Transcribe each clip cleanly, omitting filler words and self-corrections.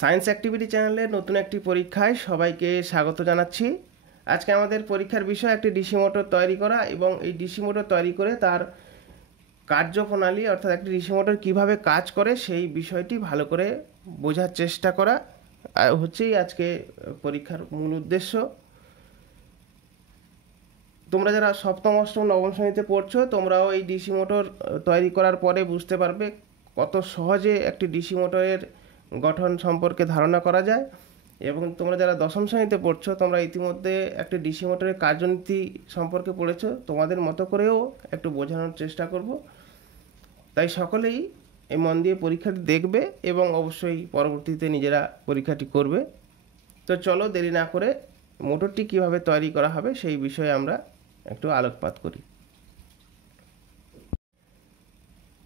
Science activity চ্যানেলের নতুন একটি পরীক্ষায় সবাইকে স্বাগত জানাচ্ছি। আজকে আমাদের পরীক্ষার বিষয় একটি ডিসি মোটর তৈরি করা এবং এই ডিসি মোটর তৈরি করে তার কার্যপ্রণালী অর্থাৎ একটি ডিসি মোটর কীভাবে কাজ করে সেই বিষয়টি ভালো করে বোঝার চেষ্টা করা হচ্ছেই আজকে পরীক্ষার মূল উদ্দেশ্য। তোমরা যারা সপ্তম অষ্টম নবম শ্রেণীতে পড়ছো তোমরাও এই ডিসি মোটর তৈরি করার পরে বুঝতে পারবে কত সহজে একটি ডিসি মোটরের গঠন সম্পর্কে ধারণা করা যায়। এবং তোমরা যারা দশম শ্রেণীতে পড়ছো তোমরা ইতিমধ্যে একটি ডিসি মোটরের কার্যনীতি সম্পর্কে পড়েছো, তোমাদের মতো করেও একটু বোঝানোর চেষ্টা করব। তাই সকলেই এই মন দিয়ে পরীক্ষাটি দেখবে এবং অবশ্যই পরবর্তীতে নিজেরা পরীক্ষাটি করবে। তো চলো দেরি না করে মোটরটি কিভাবে তৈরি করা হবে সেই বিষয়ে আমরা একটু আলোকপাত করি।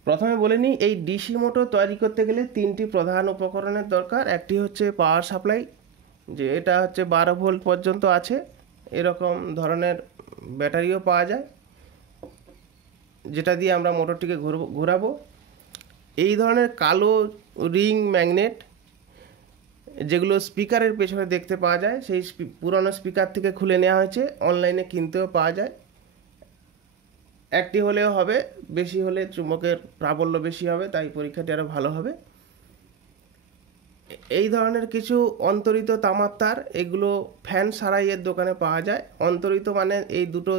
প্রথমে বলে নিই, এই ডিসি মোটর তৈরি করতে গেলে তিনটি প্রধান উপকরণের দরকার। একটি হচ্ছে পাওয়ার সাপ্লাই, যে এটা হচ্ছে 12 ভোল্ট পর্যন্ত আছে। এরকম ধরনের ব্যাটারিও পাওয়া যায় যেটা দিয়ে আমরা মোটরটিকে ঘোরাবো। এই ধরনের কালো রিং ম্যাগনেট যেগুলো স্পিকারের পেছনে দেখতে পাওয়া যায়, সেই পুরনো স্পিকার থেকে খুলে নেওয়া হয়েছে, অনলাইনে কিনতেও পাওয়া যায়। একটি হলেও হবে, বেশি হলে চুম্বকের প্রাবল্য বেশি হবে, তাই পরীক্ষাটি আরও ভালো হবে। এই ধরনের কিছু অন্তরিত তামার তার, এগুলো ফ্যান সারাইয়ের দোকানে পাওয়া যায়। অন্তরিত মানে এই দুটো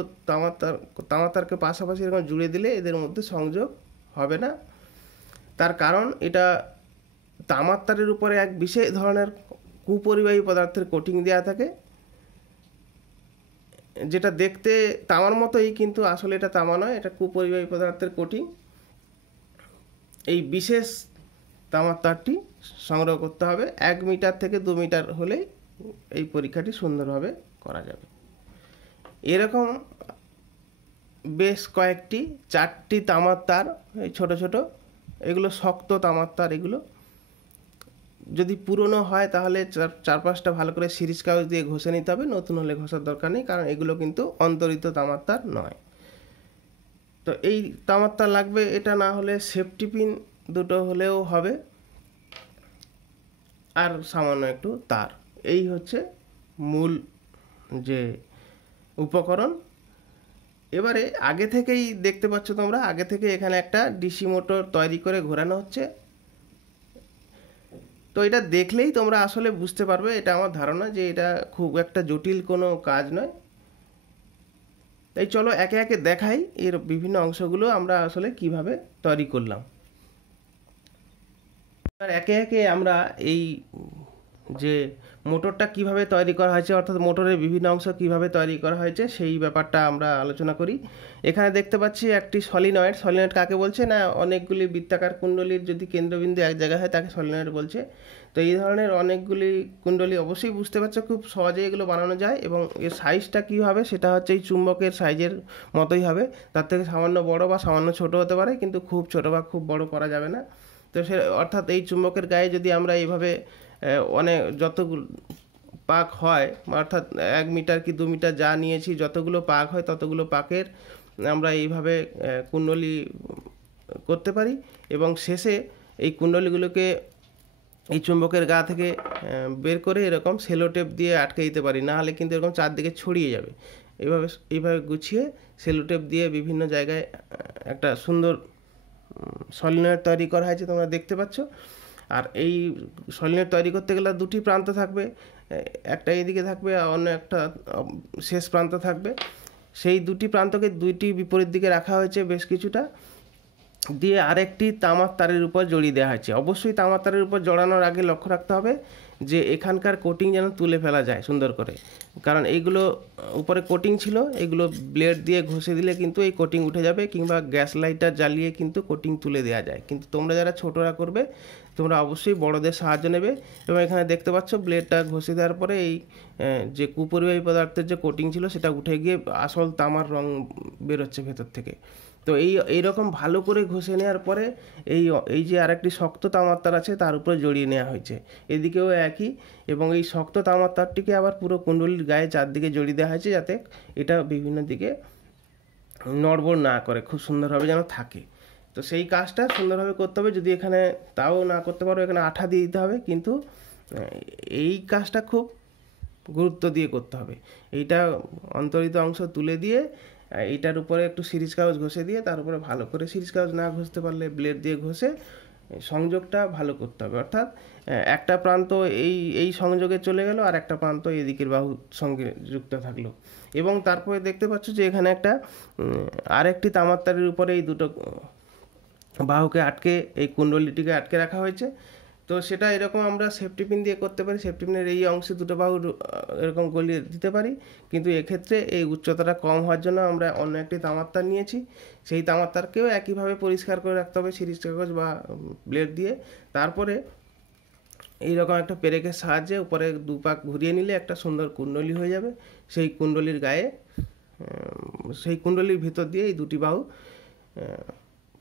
তামার তারকে পাশাপাশি এরকম জুড়ে দিলে এদের মধ্যে সংযোগ হবে না। তার কারণ এটা তামার তারের উপরে এক বিশেষ ধরনের কুপরিবাহী পদার্থের কোটিং দেওয়া থাকে, যেটা দেখতে তামার মতোই কিন্তু আসলে এটা তামা নয়, এটা কুপরিবাহী পদার্থের কোটিং। এই বিশেষ তামার তারটি সংগ্রহ করতে হবে। 1 মিটার থেকে 2 মিটার হলেই এই পরীক্ষাটি সুন্দরভাবে করা যাবে। এরকম বেশ কয়েকটি 4টি তামার তার, এই ছোট ছোট, এগুলো শক্ত তামার তার। এগুলো যদি পুরনো হয় তাহলে 4-5টা ভালো করে সিরিজ কাগজ দিয়ে ঘষে নিতে হবে, নতুন হলে ঘষার দরকার নেই, কারণ এগুলো কিন্তু অন্তরিত তামার তার নয়। তো এই তামার তার লাগবে, এটা না হলে সেফটি পিন দুটো হলেও হবে, আর সামান্য একটু তার। এই হচ্ছে মূল যে উপকরণ। এবারে আগে থেকেই দেখতে পাচ্ছ তোমরা, আগে থেকে এখানে একটা ডিসি মোটর তৈরি করে ঘোরানো হচ্ছে। তো এটা দেখলেই তোমরা আসলে বুঝতে পারবে, এটা আমার ধারণা যে এটা খুব একটা জটিল কোনো কাজ নয়। তাই চলো একে একে দেখাই এর বিভিন্ন অংশগুলো আমরা আসলে কিভাবে তৈরি করলাম। আর একে একে আমরা এই যে মোটরটা কিভাবে তৈরি করা হয়েছে, অর্থাৎ মোটরের বিভিন্ন অংশ কিভাবে তৈরি করা হয়েছে সেই ব্যাপারটা আমরা আলোচনা করি। এখানে দেখতে পাচ্ছি একটি সলিনয়েড। সলিনয়েড কাকে বলছে না, অনেকগুলি বৃত্তাকার কুণ্ডলীর যদি কেন্দ্রবিন্দু এক জায়গায় হয় তাকে সলিনয়েড বলছে। তো এই ধরনের অনেকগুলি কুণ্ডলী অবশ্যই বুঝতে পারছো, খুব সহজে এগুলো বানানো যায়। এবং এর সাইজটা কী হবে সেটা হচ্ছে এই চুম্বকের সাইজের মতোই হবে, তার থেকে সামান্য বড় বা সামান্য ছোট হতে পারে, কিন্তু খুব ছোট বা খুব বড় করা যাবে না। তো সে অর্থাৎ এই চুম্বকের গায়ে যদি আমরা এইভাবে অনেক যতগুলো পাক হয়, অর্থাৎ 1 মিটার কি 2 মিটার যা নিয়েছি, যতগুলো পাক হয় ততগুলো পাকের আমরা এইভাবে কুণ্ডলী করতে পারি। এবং শেষে এই কুণ্ডলীগুলোকে এই চুম্বকের গা থেকে বের করে এরকম সেলো টেপ দিয়ে আটকে দিতে পারি, না হলে কিন্তু এরকম চারদিকে ছড়িয়ে যাবে। এইভাবে গুছিয়ে সেলো টেপ দিয়ে বিভিন্ন জায়গায় একটা সুন্দর সলিনয়েড তৈরি করা হয়েছে, তোমরা দেখতে পাচ্ছ। আর এই সলিনয়েড তৈরি করতে গেলে 2টি প্রান্ত থাকবে, একটা এদিকে থাকবে আর অন্য একটা শেষ প্রান্ত থাকবে। সেই 2টি প্রান্তকে 2টি বিপরীত দিকে রাখা হয়েছে বেশ কিছুটা, দিয়ে আরেকটি তামার তারের উপর জড়িয়ে দেওয়া হয়েছে। অবশ্যই তামার তারের উপর জড়ানোর আগে লক্ষ্য রাখতে হবে যে এখানকার কোটিং যেন তুলে ফেলা যায় সুন্দর করে, কারণ এইগুলো উপরে কোটিং ছিল, এগুলো ব্লেড দিয়ে ঘষে দিলে কিন্তু এই কোটিং উঠে যাবে, কিংবা গ্যাস লাইটার জ্বালিয়ে কিন্তু কোটিং তুলে দেওয়া যায়। কিন্তু তোমরা যারা ছোটরা করবে তোমরা অবশ্যই বড়দের সাহায্য নেবে। এবং এখানে দেখতে পাচ্ছ ব্লেডটা ঘষে দেওয়ার পরে এই যে কুপরিবাহী পদার্থের যে কোটিং ছিল সেটা উঠে গিয়ে আসল তামার রং বেরোচ্ছে ভেতর থেকে। তো এইরকম ভালো করে ঘষে নেওয়ার পরে এই যে আরেকটি শক্ত তামার তার আছে তার উপরে জড়িয়ে নেওয়া হয়েছে, এদিকেও একই। এবং এই শক্ত তামার তারটিকে আবার পুরো কুণ্ডলীর গায়ে চারদিকে জড়িয়ে দেওয়া হয়েছে, যাতে এটা বিভিন্ন দিকে নড়বড় না করে, খুব সুন্দরভাবে যেন থাকে। তো সেই কাজটা সুন্দরভাবে করতে হবে। যদি এখানে তাও না করতে পারো, এখানে আঠা দিয়ে দিতে হবে, কিন্তু এই কাজটা খুব গুরুত্ব দিয়ে করতে হবে। এইটা অন্তরিত অংশ তুলে দিয়ে এইটার উপরে একটু সিরিজ কাগজ ঘষে দিয়ে তার উপরে ভালো করে সিরিজ কাগজ না ঘষতে পারলে ব্লেড দিয়ে ঘষে সংযোগটা ভালো করতে হবে। অর্থাৎ একটা প্রান্ত এই সংযোগে চলে গেল আর একটা প্রান্ত এদিকের বাহুর সঙ্গে যুক্ত থাকলো, এবং তারপরে দেখতে পাচ্ছ যে এখানে একটা আরেকটি তামার তারের উপরে এই দুটো বাহুকে আটকে এই কুণ্ডলীটিকে আটকে রাখা হয়েছে। তো সেটা এরকম আমরা সেফটি পিন দিয়ে করতে পারি, সেফটি পিনের এই অংশে দুটো বাহু এরকম গলিয়ে দিতে পারি, কিন্তু এক্ষেত্রে এই উচ্চতাটা কম হওয়ার জন্য আমরা অন্য একটি তামার তার নিয়েছি। সেই তামার তারকেও একইভাবে পরিষ্কার করে রাখতে হবে সিরিজ কাগজ বা ব্লেড দিয়ে। তারপরে এইরকম একটা পেরেকের সাহায্যে উপরে দুপাক ঘুরিয়ে নিলে একটা সুন্দর কুণ্ডলী হয়ে যাবে। সেই কুণ্ডলীর গায়ে সেই কুণ্ডলীর ভিতর দিয়ে এই দুটি বাহু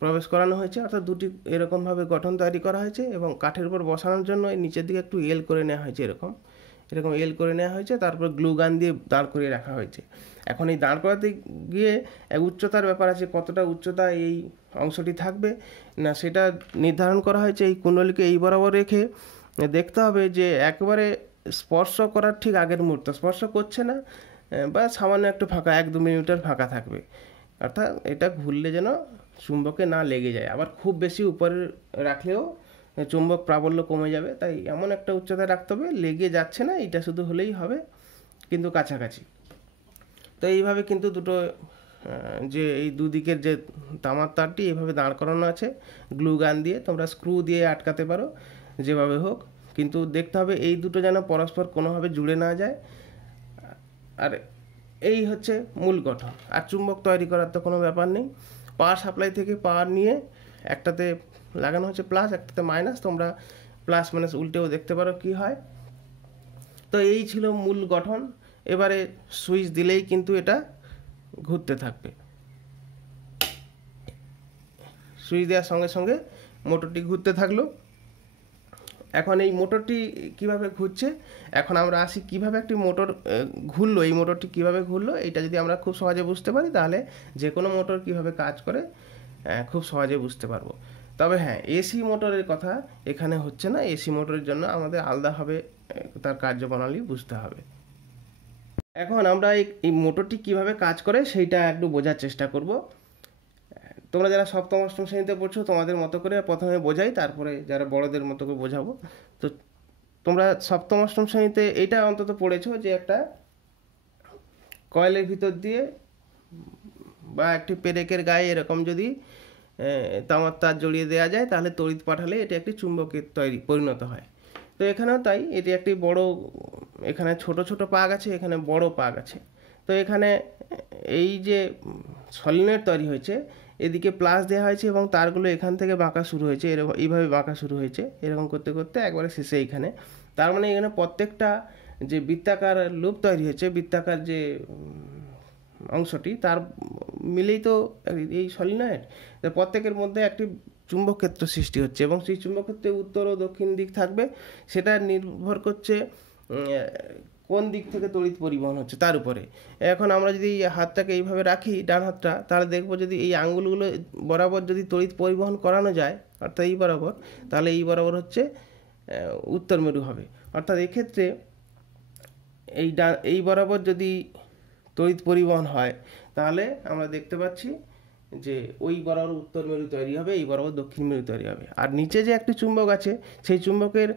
প্রবেশ করানো হয়েছে, অর্থাৎ দুটি এরকমভাবে গঠন তৈরি করা হয়েছে, এবং কাঠের উপর বসানোর জন্য এই নিচের দিকে একটু এল করে নেওয়া হয়েছে, এরকম এল করে নেওয়া হয়েছে। তারপর গ্লু গান দিয়ে দাঁড় করিয়ে রাখা হয়েছে। এখন এই দাঁড় করাতে গিয়ে এক উচ্চতার ব্যাপার আছে, কতটা উচ্চতা এই অংশটি থাকবে না সেটা নির্ধারণ করা হয়েছে। এই কুণ্ডলীকে এই বরাবর রেখে দেখতে হবে যে একবারে স্পর্শ করার ঠিক আগের মুহূর্ত স্পর্শ করছে না, বা সামান্য একটু ফাঁকা 1-2 মিলিমিটার ফাঁকা থাকবে, অর্থাৎ এটা ঘুরলে যেন চুম্বকে না লেগে যায়। আবার খুব বেশি উপরে রাখলেও চুম্বক প্রাবল্য কমে যাবে, তাই এমন একটা উচ্চতায় রাখতে হবে লেগে যাচ্ছে না, এটা শুধু হলেই হবে, কিন্তু কাছাকাছি। তো এইভাবে কিন্তু দুটো যে এই দুদিকের যে তামার তারটি এইভাবে দাঁড় করানো আছে গ্লু গান দিয়ে, তোমরা স্ক্রু দিয়ে আটকাতে পারো যেভাবে হোক, কিন্তু দেখতে হবে এই দুটো যেন পরস্পর কোনোভাবে জুড়ে না যায়। আর এই হচ্ছে মূল গঠন। আর চুম্বক তৈরি করার তো কোনো ব্যাপার নেই। পাওয়ার সাপ্লাই থেকে পাওয়ার নিয়ে একটাতে লাগানো হচ্ছে প্লাস, একটাতে মাইনাস, তোমরা প্লাস মাইনাস উল্টেও দেখতে পারো কি হয়। তো এই ছিল মূল গঠন। এবারে সুইচ দিলেই কিন্তু এটা ঘুরতে থাকবে। সুইচ দেওয়ার সঙ্গে সঙ্গে মোটরটি ঘুরতে থাকলো। এখন এই মোটরটি কিভাবে ঘুরছে, এখন আমরা আসি কিভাবে একটি মোটর ঘুরলো, এই মোটরটি কিভাবে ঘুরলো, এইটা যদি আমরা খুব সহজে বুঝতে পারি তাহলে যে কোনো মোটর কিভাবে কাজ করে খুব সহজে বুঝতে পারবো। তবে হ্যাঁ, এসি মোটরের কথা এখানে হচ্ছে না, এসি মোটরের জন্য আমাদের আলাদাভাবে তার কার্যপ্রণালী বুঝতে হবে। এখন আমরা এই মোটরটি কিভাবে কাজ করে সেইটা একটু বোঝার চেষ্টা করব। তোমরা যারা সপ্তম অষ্টম শ্রেণীতে পড়ছো তোমাদের মতো করে প্রথমে বোঝাই, তারপরে যারা বড়দের মতো করে বোঝাবো। তো তোমরা সপ্তম অষ্টম শ্রেণীতে এইটা অন্তত পড়েছো যে একটা কয়েলের ভিতর দিয়ে বা একটি পেরেকের গায়ে এরকম যদি তামার তার জড়িয়ে দেওয়া যায় তাহলে তড়িৎ পাঠালে এটি একটি চুম্বকের পরিণত হয়। তো এখানেও তাই, এটি একটি বড়, এখানে ছোট ছোট পাক আছে, এখানে বড় পাক আছে। তো এখানে এই যে সলিনয়েড তৈরি হয়েছে এদিকে প্লাস দেওয়া হয়েছে এবং তারগুলো এখান থেকে বাঁকা শুরু হয়েছে, এরকম এইভাবে বাঁকা শুরু হয়েছে, এরকম করতে করতে একবারে শেষে এইখানে। তার মানে এখানে প্রত্যেকটা যে বৃত্তাকার লুপ তৈরি হয়েছে, বৃত্তাকার যে অংশটি তার মিলেই তো এই সলিনয়েড, প্রত্যেকের মধ্যে একটি চুম্বক ক্ষেত্র সৃষ্টি হচ্ছে, এবং সেই চুম্বক ক্ষেত্রে উত্তর ও দক্ষিণ দিক থাকবে। সেটা নির্ভর করছে কোন দিক থেকে তড়িৎ পরিবহন হচ্ছে তার উপরে। এখন আমরা যদি হাতটাকে এইভাবে রাখি, ডান হাতটা, তাহলে দেখবো যদি এই আঙ্গুলগুলো বরাবর যদি তড়িৎ পরিবহন করানো যায়, অর্থাৎ এই বরাবর, তাহলে এই বরাবর হচ্ছে উত্তর মেরু হবে। অর্থাৎ এক্ষেত্রে এই বরাবর যদি তড়িৎ পরিবহন হয় তাহলে আমরা দেখতে পাচ্ছি যে ওই বরাবর উত্তর মেরু তৈরি হবে, এই বরাবর দক্ষিণ মেরু তৈরি হবে। আর নিচে যে একটি চুম্বক আছে সেই চুম্বকের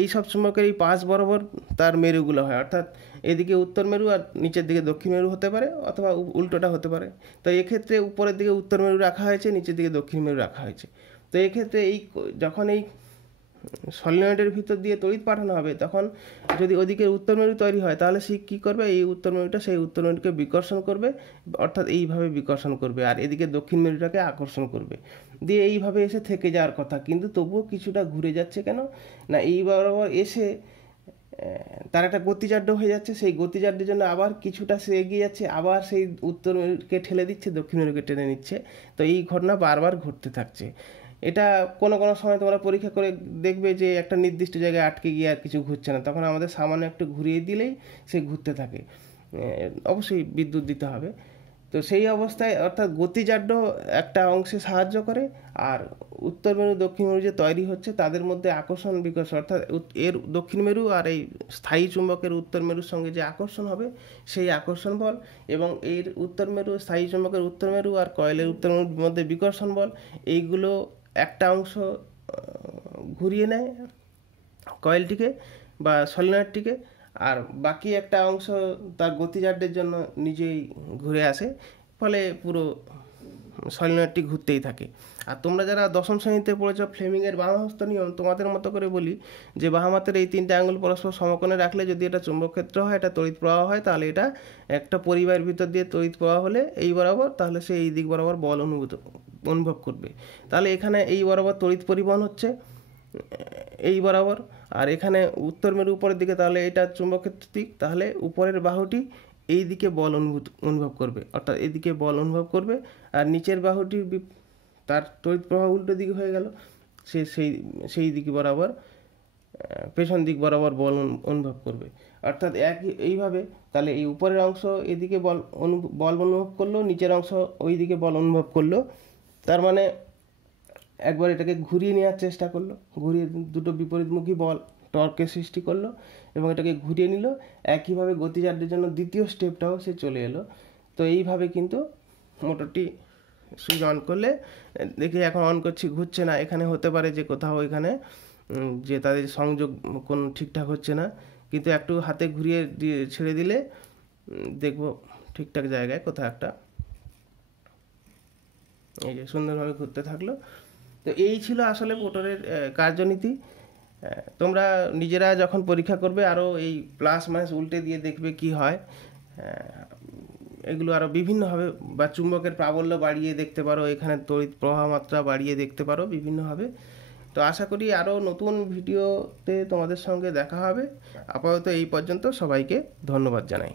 এই সব চুম্বকের এই পাশ বরাবর তার মেরুগুলো হয়, অর্থাৎ এদিকে উত্তর মেরু আর নিচের দিকে দক্ষিণ মেরু হতে পারে, অথবা উল্টোটা হতে পারে। তো এক্ষেত্রে উপরের দিকে উত্তর মেরু রাখা হয়েছে, নিচের দিকে দক্ষিণ মেরু রাখা হয়েছে। তো এক্ষেত্রে যখন এই সলিনয়েডের ভিতর দিয়ে তড়িৎ পাঠানো হবে তখন যদি ওদিকে উত্তর মেরু তৈরি হয় তাহলে সে কী করবে, এই উত্তর মেরুটা সেই উত্তর মেরুকে বিকর্ষণ করবে, অর্থাৎ এইভাবে বিকর্ষণ করবে, আর এদিকে দক্ষিণ মেরুটাকে আকর্ষণ করবে, দিয়ে এইভাবে এসে থেকে যাওয়ার কথা, কিন্তু তবুও কিছুটা ঘুরে যাচ্ছে কেন না, এই বরাবর এসে তার একটা গতিজাড্য হয়ে যাচ্ছে, সেই গতিজাড্যের জন্য আবার কিছুটা সে এগিয়ে যাচ্ছে, আবার সেই উত্তর মেরুকে ঠেলে দিচ্ছে, দক্ষিণ মেরুকে টেনে নিচ্ছে। তো এই ঘটনা বারবার ঘটতে থাকছে। এটা কোনো কোনো সময় তোমরা পরীক্ষা করে দেখবে যে একটা নির্দিষ্ট জায়গায় আটকে গিয়ে আর কিছু ঘুরছে না, তখন আমাদের সামান্য একটু ঘুরিয়ে দিলেই সে ঘুরতে থাকে। অবশ্যই বিদ্যুৎ দিতে হবে। তো সেই অবস্থায় অর্থাৎ গতিজাড্য একটা অংশে সাহায্য করে, আর উত্তর মেরু দক্ষিণ মেরু যে তৈরি হচ্ছে তাদের মধ্যে আকর্ষণ বিকর্ষণ, অর্থাৎ এর দক্ষিণ মেরু আর এই স্থায়ী চুম্বকের উত্তর মেরুর সঙ্গে যে আকর্ষণ হবে সেই আকর্ষণ বল, এবং এর উত্তর মেরু স্থায়ী চুম্বকের উত্তর মেরু আর কয়েলের উত্তর মেরুর মধ্যে বিকর্ষণ বল, এইগুলো একটা অংশ ঘুরিয়ে নেয় কয়েলটিকে বা সলিনয়েডটিকে, আর বাকি একটা অংশ তার গতিজাড্যের জন্য নিজেই ঘুরে আসে, ফলে পুরো সলিনয়েডটি ঘুরতেই থাকে। আর তোমরা যারা দশম শ্রেণীতে পড়েছ ফ্লেমিংয়ের বামাহস্ত নিয়ম, তোমাদের মতো করে বলি যে বাম হাতের এই তিনটে আঙুল পরস্পর সমকোণে রাখলে যদি এটা চুম্বক ক্ষেত্র হয়, এটা তড়িৎ প্রবাহ হয়, তাহলে এটা একটা পরিবাহের ভিতর দিয়ে তড়িৎ প্রবাহ হলে এই বরাবর, তাহলে সে এই দিক বরাবর বল অনুভব করবে। তাহলে এখানে এই বরাবর তড়িৎ পরিবহন হচ্ছে এই বরাবর, আর এখানে উত্তর মেরু উপরের দিকে, তাহলে এটা চুম্বকক্ষেত্রের দিক, তাহলে উপরের বাহুটি এই দিকে বল অনুভব করবে, অর্থাৎ এদিকে বল অনুভব করবে, আর নিচের বাহুটি তার তড়িৎ প্রবাহ উল্টো দিকে হয়ে গেল, সে সেই দিকে বরাবর পেছন দিক বরাবর বল অনুভব করবে। অর্থাৎ এইভাবে তাহলে এই উপরের অংশ এদিকে বল অনুভব করলো, নিচের অংশ ওই দিকে বল অনুভব করলো, তার মানে একবার এটাকে ঘুরিয়ে নেওয়ার চেষ্টা করলো, ঘুরিয়ে দুটো বিপরীতমুখী বল টর্কের সৃষ্টি করলো এবং এটাকে ঘুরিয়ে নিল। একইভাবে গতিজাড্যের জন্য দ্বিতীয় স্টেপটাও সে চলে এলো। তো এইভাবে কিন্তু মোটরটি সুইচ অন করলে, দেখি এখন অন করছি ঘুরছে না, এখানে হতে পারে যে কোথাও এখানে যে তাদের সংযোগ কোন ঠিকঠাক হচ্ছে না, কিন্তু একটু হাতে ঘুরিয়ে ছেড়ে দিলে দেখবো ঠিকঠাক জায়গায় কোথাও একটা এই যে সুন্দরভাবে ঘুরতে থাকলো। তো এই ছিল আসলে মোটরের কার্যনীতি। তোমরা নিজেরা যখন পরীক্ষা করবে আরও এই প্লাস মাইনাস উল্টে দিয়ে দেখবে কি হয়, এগুলো আরও বিভিন্নভাবে, বা চুম্বকের প্রাবল্য বাড়িয়ে দেখতে পারো, এখানে তড়িৎ প্রবাহ মাত্রা বাড়িয়ে দেখতে পারো বিভিন্নভাবে। তো আশা করি আরও নতুন ভিডিওতে তোমাদের সঙ্গে দেখা হবে। আপাতত এই পর্যন্ত, সবাইকে ধন্যবাদ জানাই।